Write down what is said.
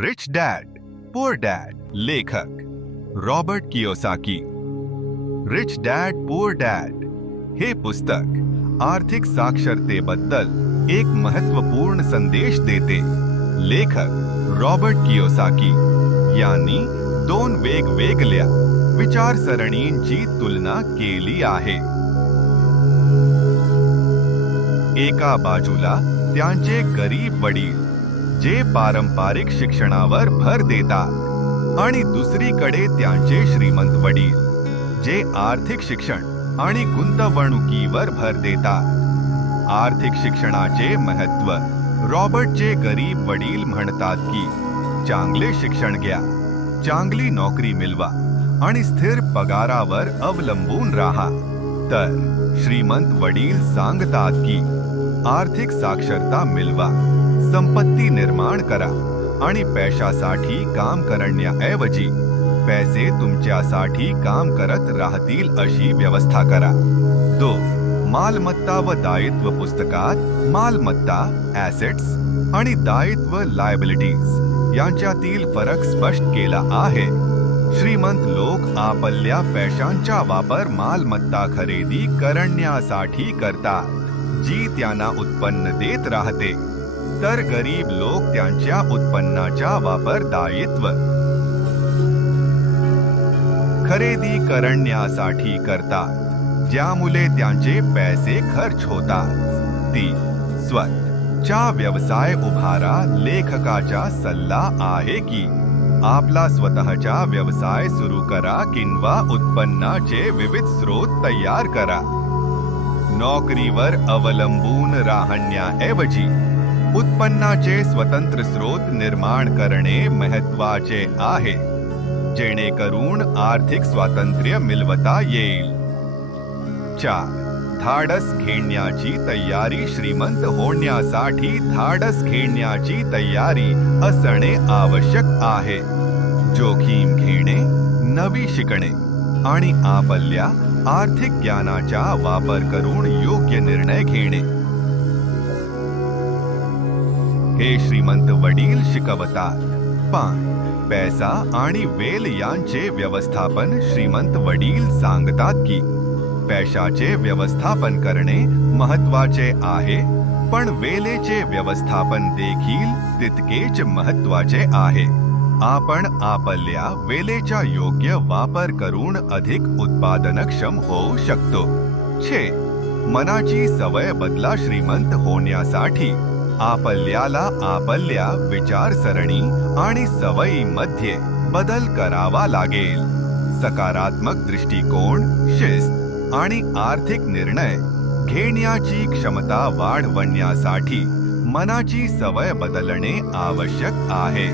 Rich dad poor dad लेखक Robert Kiyosaki. Rich dad poor dad हे पुस्तक आर्थिक साक्षरतेबद्दल एक महत्त्वपूर्ण संदेश देते। लेखक रॉबर्ट कियोसाकी यांनी दोन वेगवेगळ्या विचारसरणींची तुलना केली आहे। एका बाजूला त्यांचे गरीब वडील जे पारंपरिक शिक्षणावर भर देतात आणि दुसरीकडे त्यांचे श्रीमंत वडील जे आर्थिक शिक्षण आणि गुंतवणुकीवर भर देतात। आर्थिक शिक्षणाचे महत्त्व रॉबर्टचे गरीब वडील म्हणतात की चांगले शिक्षण घ्या, चांगली नोकरी मिळवा आणि स्थिर पगारावर अवलंबून राहा। तर श्रीमंत वडील सांगतात की आर्थिक साक्षरता मिळवा, संपत्ती निर्माण करा आणि पैशासाठी काम करण्याऐवजी पैसे तुमच्यासाठी काम करत राहतील अशी व्यवस्था करा। 2. मालमत्ता व दायित्व पुस्तकात मालमत्ता ॲसेट्स आणि दायित्व लायबिलिटीज यांच्यातील फरक स्पष्ट केला आहे। श्रीमंत लोक आपल्या पैशांचा वापर मालमत्ता खरेदी करण्यासाठी करतात जी त्यांना उत्पन्न देत राहते, तर गरीब लोक त्यांच्या उत्पन्नाचा वापर दायित्व खरेदी करण्यासाठी करतात, ज्यामुळे त्यांचे पैसे खर्च होतात। 3. स्वतःचा व्यवसाय उभारा लेखकाचा सल्ला आहे की आपला स्वतःचा व्यवसाय सुरू करा किंवा उत्पन्नाचे विविध स्रोत तयार करा। नोकरीवर अवलंबून राहण्याऐवजी उत्पन्नाचे स्वतंत्र स्रोत निर्माण करणे महत्त्वाचे आहे, जेणेकरून आर्थिक स्वातंत्र्य मिळवता येईल। 4. धाडस घेण्याची तयारी श्रीमंत होण्यासाठी धाडस घेण्याची तयारी असणे आवश्यक आहे। जोखीम घेणे, नवी शिकणे आणि आपल्या आर्थिक ज्ञानाचा वापर करून योग्य निर्णय घेणे हे श्रीमंत वडील शिकवतात। 5. पैसा आणि वेळ यांचे व्यवस्थापन श्रीमंत वडील सांगतात की पैशाचे व्यवस्थापन करणे महत्त्वाचे आहे, पण वेळेचे व्यवस्थापन देखील तितकेच महत्त्वाचे आहे। आपण आपल्या वेळेचा योग्य वापर करून अधिक उत्पादनक्षम होऊ शकतो। 6. मनाची सवय बदला श्रीमंत होण्यासाठी आपल्याला आपल्या विचारसरणी आणि सवयीमध्ये बदल करावा लागेल। सकारात्मक दृष्टिकोन, शिस्त आणि आर्थिक निर्णय घेण्याची क्षमता वाढवण्यासाठी मनाची सवय बदलणे आवश्यक आहे।